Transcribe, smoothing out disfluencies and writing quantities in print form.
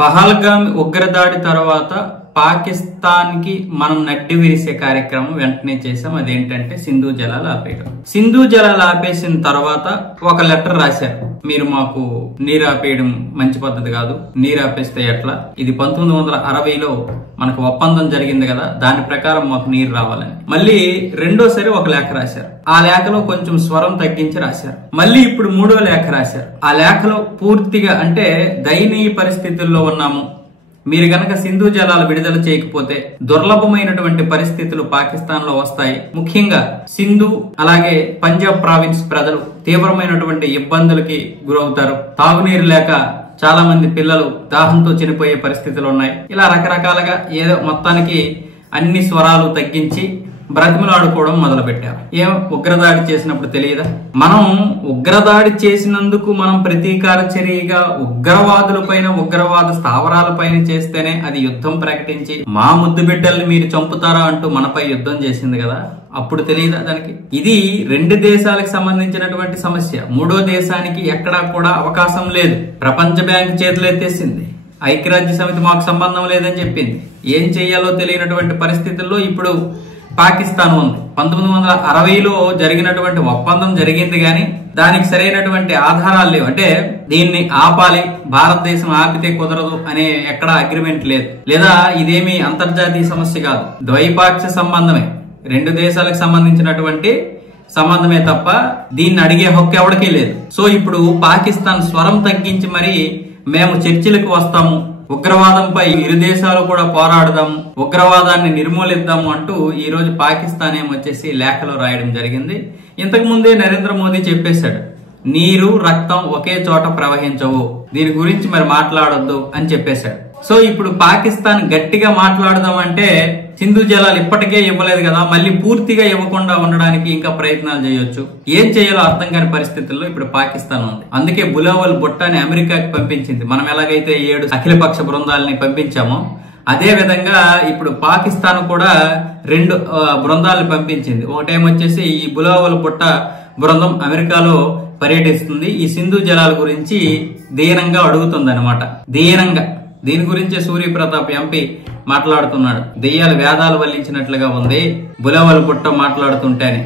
పహల్గామ్ ఉగ్రదాడి తర్వాత పాకిస్తాన్ కి మనం నడ్డి విరిసే కార్యక్రమం వెంటనే చేసాం. అదేంటంటే సింధు జలాలు ఆపేయడం. సింధు జలాలు ఆపేసిన తర్వాత ఒక లెటర్ రాశారు, మీరు మాకు నీరు ఆపేయడం మంచి పద్ధతి కాదు, నీరు ఆపేస్తే ఎట్లా, ఇది 1960లో మనకు ఒప్పందం జరిగింది కదా, దాని ప్రకారం మాకు నీరు రావాలని. మళ్ళీ రెండోసారి ఒక లేఖ రాశారు. ఆ లేఖలో కొంచెం స్వరం తగ్గించి రాశారు. మళ్ళీ ఇప్పుడు మూడో లేఖ రాశారు. ఆ లేఖలో పూర్తిగా అంటే దయనీయ పరిస్థితుల్లో ఉన్నాము, మీరు గనక సింధు జలాలు విడుదల చేయకపోతే దుర్లభమైనటువంటి పరిస్థితులు పాకిస్తాన్ లో వస్తాయి, ముఖ్యంగా సింధు అలాగే పంజాబ్ ప్రావిన్స్ ప్రజలు తీవ్రమైనటువంటి ఇబ్బందులకి గురవుతారు, తాగునీరు లేక చాలా మంది పిల్లలు దాహంతో చనిపోయే పరిస్థితులు ఉన్నాయి. ఇలా రకరకాలుగా ఏదో మొత్తానికి అన్ని స్వరాలు తగ్గించి బ్రతిమలాడుకోవడం మొదలు పెట్టారు. ఏం ఉగ్రదాడి చేసినప్పుడు తెలియదా? మనం ఉగ్రదాడి చేసినందుకు మనం ప్రతీకార చర్యగా ఉగ్రవాదులపైన ఉగ్రవాద స్థావరాలపైన చేస్తేనే అది యుద్ధం ప్రకటించి మా ముద్దు బిడ్డల్ని మీరు చంపుతారా అంటూ మనపై యుద్ధం చేసింది కదా, అప్పుడు తెలియదా దానికి? ఇది రెండు దేశాలకు సంబంధించినటువంటి సమస్య. మూడో దేశానికి ఎక్కడా కూడా అవకాశం లేదు. ప్రపంచ బ్యాంకు చేతులు ఎత్తేసింది, ఐక్యరాజ్య సమితి మాకు సంబంధం లేదని చెప్పింది. ఏం చేయాలో తెలియనటువంటి పరిస్థితుల్లో ఇప్పుడు పాకిస్తాన్ ఉంది. 1960లో జరిగినటువంటి ఒప్పందం జరిగింది కానీ దానికి సరైనటువంటి ఆధారాలు లేవు. అంటే దీన్ని ఆపాలి, భారతదేశం ఆపితే కుదరదు అనే ఎక్కడ అగ్రిమెంట్ లేదు. లేదా ఇదేమి అంతర్జాతీయ సమస్య కాదు, ద్వైపాక్షిక సంబంధమే, రెండు దేశాలకు సంబంధించినటువంటి సంబంధమే తప్ప దీన్ని అడిగే హక్కు ఎవరికీ లేదు. సో ఇప్పుడు పాకిస్తాన్ స్వరం తగ్గించి మరి మేము చర్చలకు వస్తాము, ఉగ్రవాదంపై ఇరు దేశాలు కూడా పోరాడదాము, ఉగ్రవాదాన్ని నిర్మూలిద్దాము అంటూ ఈ రోజు పాకిస్తాన్ ఏమొచ్చేసి లేఖలో రాయడం జరిగింది. ఇంతకు ముందే నరేంద్ర మోదీ చెప్పేశాడు, నీరు రక్తం ఒకే చోట ప్రవహించవు, దీని గురించి మరి మాట్లాడొద్దు అని చెప్పేశాడు. సో ఇప్పుడు పాకిస్తాన్ గట్టిగా మాట్లాడదాం అంటే సింధు జలాలు ఇప్పటికే ఇవ్వలేదు కదా, మళ్ళీ పూర్తిగా ఇవ్వకుండా ఉండడానికి ఇంకా ప్రయత్నాలు చేయొచ్చు. ఏం చేయాలో అర్థం కాని పరిస్థితుల్లో ఇప్పుడు పాకిస్తాన్ ఉంది. అందుకే బులావల్ భుట్టాని అమెరికాకి పంపించింది. మనం ఎలాగైతే 7 అఖిలపక్ష బృందాలని పంపించామో అదే విధంగా ఇప్పుడు పాకిస్తాన్ కూడా 2 బృందాలను పంపించింది. ఒకటేమొచ్చేసి ఈ బులావల్ భుట్ట బృందం అమెరికాలో పర్యటిస్తుంది. ఈ సింధు జలాల గురించి దీనంగా అడుగుతుంది అనమాట. దీనంగా దీని గురించే సూర్యప్రతాప్ ఎంపీ మాట్లాడుతున్నాడు. దెయ్యాలు వేదాలు వల్లించినట్లుగా ఉంది బులావల్ భుట్ట మాట్లాడుతుంటేనే.